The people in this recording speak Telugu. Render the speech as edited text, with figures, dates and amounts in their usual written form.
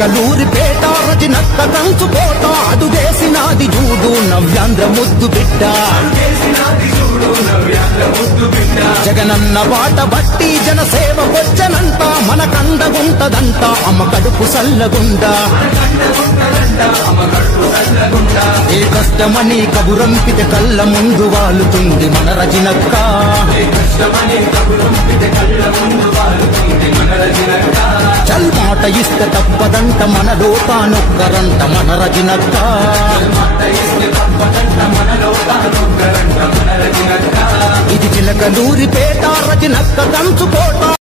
చిలకలూరిపేట రజనక్క కంచుకోట అడుగేసినాది జూడు నవ్యాంధ్ర ముద్దు బిడ్డ జగనన్న బాట బట్టి జనసేవ వచ్చనంట మన కండగుంటదంట అమ్మ కడుపు సల్లగుండా ఏ కష్టమని కబురంపితే కళ్ళ ముందు వాలుతుంది మన రజనక్క చల్ మాట ఇస్తే తప్పదంట మనలో తానొక్కరంట మన రజనక్క ఇది చిలకలూరిపేట రజనక్క కంచుకోట